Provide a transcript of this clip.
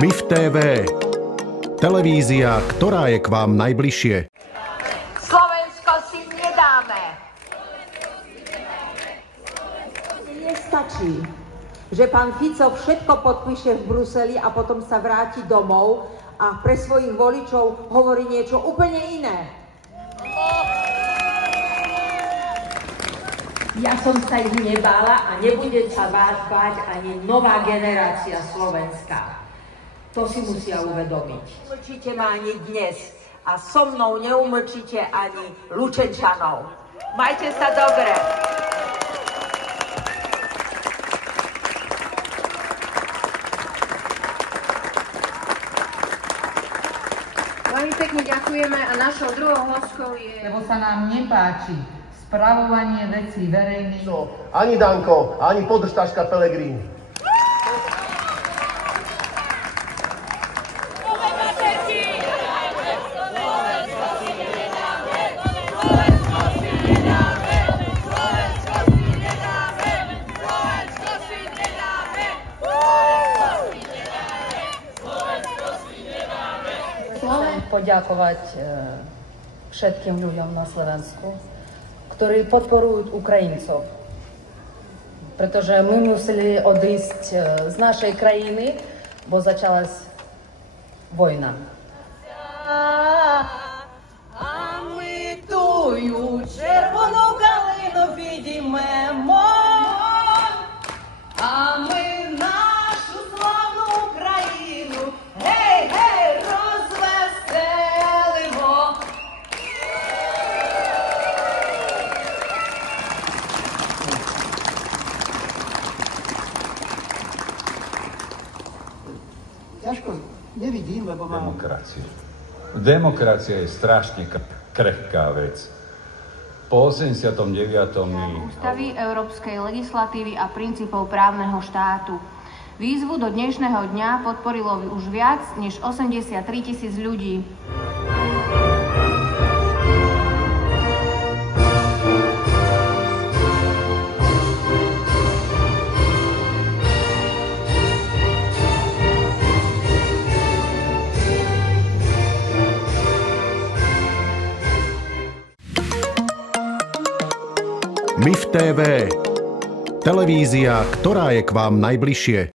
MIF TV. Televízia, ktorá je k vám najbližšie. Slovensko si nedáme. Nestačí, že pán Fico všetko podpíše v Bruseli a potom sa vráti domov a pre svojich voličov hovorí niečo úplne iné. Ja som sa ich nebála a nebude sa vás báť ani nová generácia Slovenska. To si musia uvedomiť. Neumlčíte ma ani dnes a so mnou neumlčíte ani Lučenčanov. Majte sa dobre. Veľmi pekne ďakujeme a našou druhou hostkou je... Lebo sa nám nepáči spravovanie vecí verejných. Ani Danko, ani podržtaška Pellegrini. Chcem poďakovať všetkým ľuďom na Slovensku, ktorí podporujú Ukrajincov. Pretože my museli odísť z našej krajiny, bo začala vojna. А ми тую червону калину підіймемо, а ми нашу славну Україну, гей, гей, розвеселимо. Ťažko nevidím, lebo mám... Demokracia je strašne krehká vec. Po 89. Ústavy, európskej legislatívy a princípov právneho štátu. Výzvu do dnešného dňa podporilo už viac než 83 000 ľudí. MIF TV. Televízia, ktorá je k vám najbližšie.